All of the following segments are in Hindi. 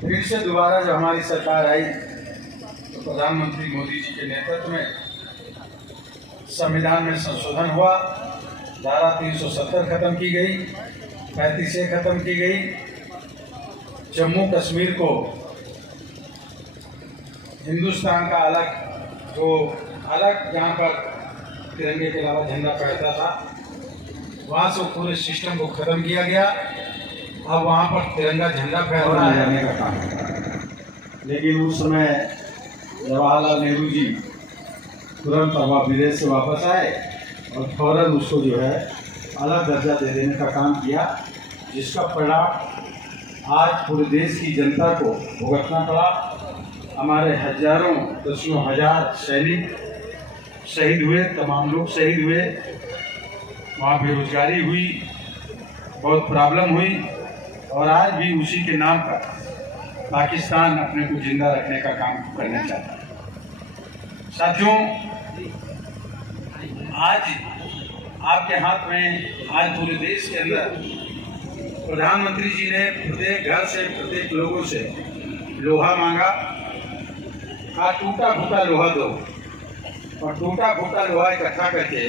फिर से दोबारा जब हमारी सरकार आई तो प्रधानमंत्री मोदी जी के नेतृत्व में संविधान में संशोधन हुआ। धारा 370 खत्म की गई, 35A खत्म की गई। जम्मू कश्मीर को हिंदुस्तान का अलग जहाँ पर तिरंगे के अलावा झंडा फहरता था, वहाँ से पूरे सिस्टम को खत्म किया गया। अब वहाँ पर तिरंगा झंडा फहरा जाने का काम है। लेकिन उस समय जवाहरलाल नेहरू जी तुरंत विदेश से वापस आए और फौरन उसको जो है अलग दर्जा दे देने का काम किया, जिसका परिणाम आज पूरे देश की जनता को भुगतना पड़ा। हमारे हजारों दसियों हजार सैनिक शहीद हुए, तमाम लोग शहीद हुए, वहाँ बेरोजगारी हुई, बहुत प्रॉब्लम हुई और आज भी उसी के नाम पर पाकिस्तान अपने को जिंदा रखने का काम करना चाहता है। साथियों, आज आपके हाथ में, आज पूरे देश के अंदर प्रधानमंत्री जी ने प्रत्येक घर से, प्रत्येक लोगों से लोहा मांगा। कहा टूटा फूटा लोहा दो, और टूटा फूटा लोहा इकट्ठा करके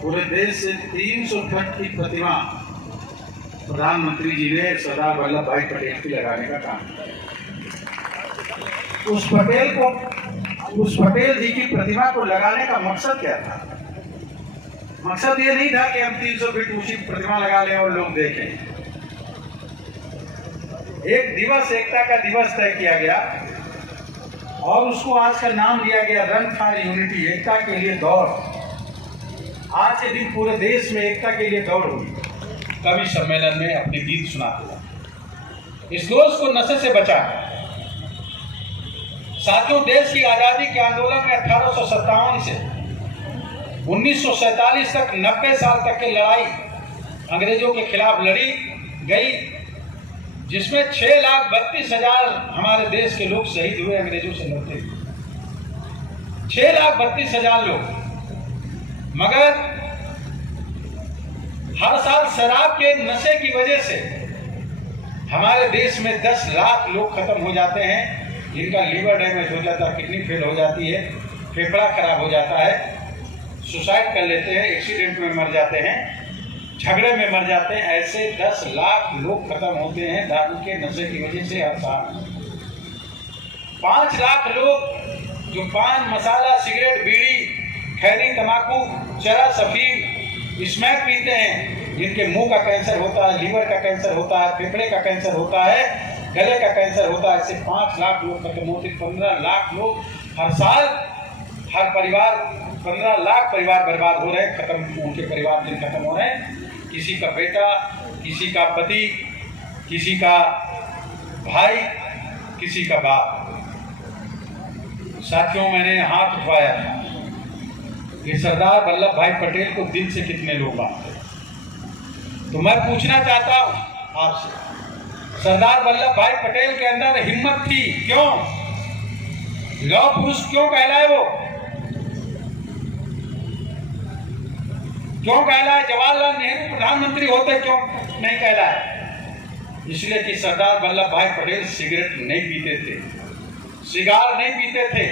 पूरे देश से 300 फुट की प्रतिमा प्रधानमंत्री जी ने सरदार वल्लभ भाई पटेल की लगाने का काम किया। उस पटेल जी की प्रतिमा को लगाने का मकसद क्या था? मकसद ये नहीं था कि हम 300 फीट ऊंची प्रतिमा लगा लें और लोग देखें। एक दिवस, एकता का दिवस तय किया गया और उसको आज का नाम दिया गया रन फॉर यूनिटी, एकता के लिए दौड़। आज के दिन पूरे देश में एकता के लिए दौड़ हुई। कवि सम्मेलन में अपने गीत सुनाते, इस दोष को नशे से बचा। साथियों, देश की आजादी के आंदोलन में 1857 से 1947 तक 90 साल तक की लड़ाई अंग्रेजों के खिलाफ लड़ी गई, जिसमें 6,32,000 हमारे देश के लोग शहीद हुए अंग्रेजों से लड़ते हुए। 6,32,000 लोग। मगर हर साल शराब के नशे की वजह से हमारे देश में 10 लाख लोग खत्म हो जाते हैं, जिनका लीवर डैमेज हो जाता है, किडनी फेल हो जाती है, फेफड़ा खराब हो जाता है, सुसाइड कर लेते हैं, एक्सीडेंट में मर जाते हैं, झगड़े में मर जाते हैं। ऐसे 10 लाख लोग खत्म होते हैं दारू के नशे की वजह से हर साल। 5 लाख लोग जो पान, मसाला, सिगरेट, बीड़ी, खैनी, तंबाकू, चरस, अफीम, स्मैक पीते हैं, जिनके मुंह का कैंसर होता है, लीवर का कैंसर होता है, फेफड़े का कैंसर होता है, गले का कैंसर होता है। ऐसे 5 लाख लोग खत्म होते। 15 लाख लोग हर साल, हर परिवार, 15 लाख परिवार बर्बाद हो रहे हैं, खत्म, उनके परिवार दिन खत्म हो रहे हैं। किसी का बेटा, किसी का पति, किसी का भाई, किसी का बाप। साथियों, मैंने हाथ उठवाया था कि सरदार वल्लभ भाई पटेल को दिल से कितने लोग मानते हैं। तो मैं पूछना चाहता हूं आपसे, सरदार वल्लभ भाई पटेल के अंदर हिम्मत थी, क्यों? लौह पुरुष क्यों कहलाए वो? क्यों कहलाए? जवाहरलाल नेहरू प्रधानमंत्री होते क्यों नहीं कहलाए? इसलिए कि सरदार वल्लभ भाई पटेल सिगरेट नहीं पीते थे, सिगार नहीं पीते थे,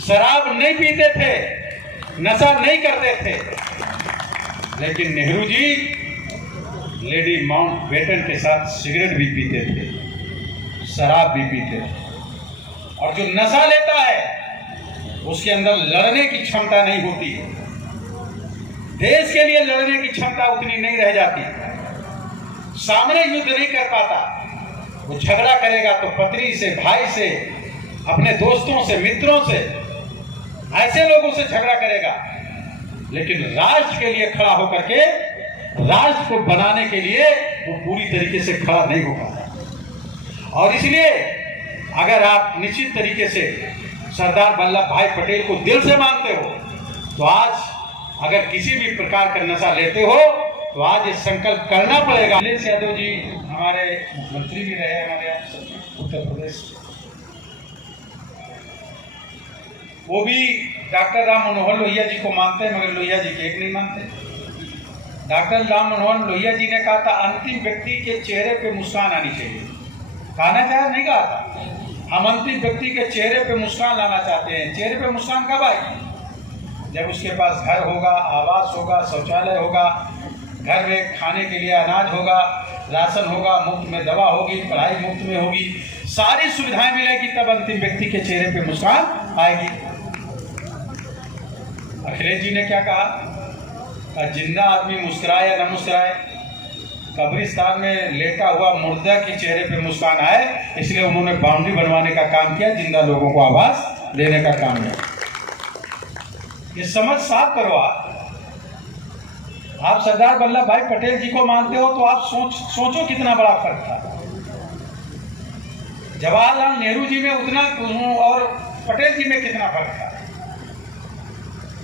शराब नहीं पीते थे, नशा नहीं करते थे। लेकिन नेहरू जी लेडी माउंटबेटन के साथ सिगरेट भी पीते थे, शराब भी पीते थे। और जो नशा लेता है उसके अंदर लड़ने की क्षमता नहीं होती, देश के लिए लड़ने की क्षमता उतनी नहीं रह जाती, सामने युद्ध नहीं कर पाता। वो झगड़ा करेगा तो पत्नी से, भाई से, अपने दोस्तों से, मित्रों से, ऐसे लोगों से झगड़ा करेगा। लेकिन राष्ट्र के लिए खड़ा होकर के, राष्ट्र को बनाने के लिए वो पूरी तरीके से खड़ा नहीं हो पाता। और इसलिए अगर आप निश्चित तरीके से सरदार वल्लभ भाई पटेल को दिल से मानते हो, तो आज अगर किसी भी प्रकार का नशा लेते हो तो आज ये संकल्प करना पड़ेगा। अखिलेश यादव जी हमारे मुख्यमंत्री भी रहे हमारे उत्तर प्रदेश, वो भी डॉक्टर राम मनोहर लोहिया जी को मानते हैं, मगर लोहिया जी के एक नहीं मानते। डॉक्टर राम मनोहर लोहिया जी ने कहा था अंतिम व्यक्ति के चेहरे पे मुस्कान आनी चाहिए। कहना चाहे नहीं कहा था, हम अंतिम व्यक्ति के चेहरे पे मुस्कान लाना चाहते हैं। चेहरे पे मुस्कान कब आएगी? जब उसके पास घर होगा, आवास होगा, शौचालय होगा, घर में खाने के लिए अनाज होगा, राशन होगा, मुफ्त में दवा होगी, पढ़ाई मुफ्त में होगी, सारी सुविधाएं मिलेगी, तब अंतिम व्यक्ति के चेहरे पे मुस्कान आएगी। अखिलेश जी ने क्या कहा? जिंदा आदमी मुस्कुराए या न मुस्कुराए, कब्रिस्तान में लेटा हुआ मुर्दा के चेहरे पे मुस्कान आए, इसलिए उन्होंने बाउंड्री बनवाने का काम किया, जिंदा लोगों को आवास देने का काम किया। ये समझ साफ करो। आप सरदार वल्लभ भाई पटेल जी को मानते हो तो आप सोचो कितना बड़ा फर्क था। जवाहरलाल नेहरू जी में उतना और पटेल जी में कितना फर्क था।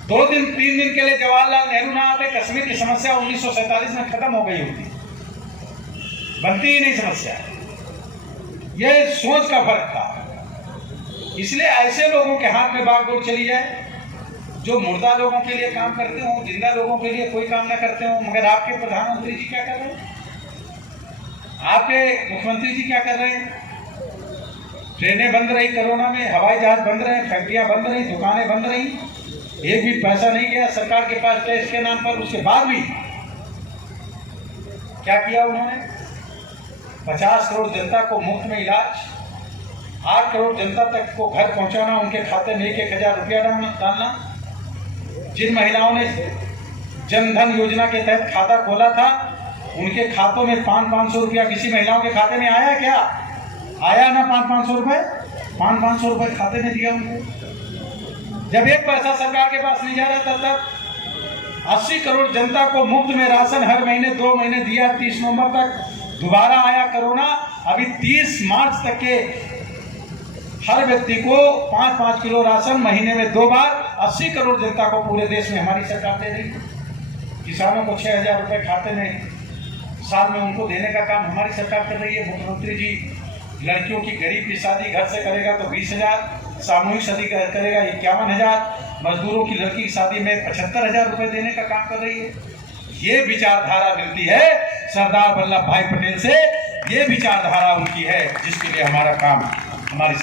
2 दिन 3 दिन के लिए जवाहरलाल नेहरू ना आते, कश्मीर की समस्या 1947 में खत्म हो गई होती, बनती ही नहीं समस्या। यह सोच का फर्क था। इसलिए ऐसे लोगों के हाथ में बागडोर चली जाए जो मुर्दा लोगों के लिए काम करते हो, जिंदा लोगों के लिए कोई काम ना करते हो। मगर आपके प्रधानमंत्री जी क्या कर रहे हैं? आपके मुख्यमंत्री जी क्या कर रहे हैं? ट्रेनें बंद रही कोरोना में, हवाई जहाज बंद रहे, फैक्ट्रियां बंद रही, दुकानें बंद रही, एक भी पैसा नहीं गया सरकार के पास टेस्ट के नाम पर। उसके बाद भी क्या किया उन्होंने? 50 करोड़ जनता को मुफ्त में इलाज, 8 करोड़ जनता तक को घर पहुंचाना, उनके खाते में 1-1 हजार रुपया डालना। जिन महिलाओं ने जनधन योजना के तहत खाता खोला था, उनके खातों में 500-500 रुपया किसी महिलाओं के खाते में आया क्या? आया ना 500-500 रुपए? 500-500 रुपए खाते में दिया उनको। जब एक पैसा सरकार के पास नहीं जा रहा था, तब 80 करोड़ जनता को मुफ्त में राशन हर महीने 2 महीने दिया। 30 नवंबर तक दोबारा आया कोरोना। अभी 30 मार्च तक के हर व्यक्ति को 5-5 किलो राशन महीने में 2 बार 80 करोड़ जनता को पूरे देश में हमारी सरकार दे रही है। किसानों को 6,000 रुपए खाते में साल में उनको देने का काम हमारी सरकार कर रही है। मुख्यमंत्री जी लड़कियों की गरीब की शादी घर से करेगा तो 20,000, सामूहिक शादी करेगा 51,000, मजदूरों की लड़की की शादी में 75,000 रुपए देने का काम कर रही है। ये विचारधारा मिलती है सरदार वल्लभ भाई पटेल से। ये विचारधारा उनकी है जिसके लिए हमारा काम हमारी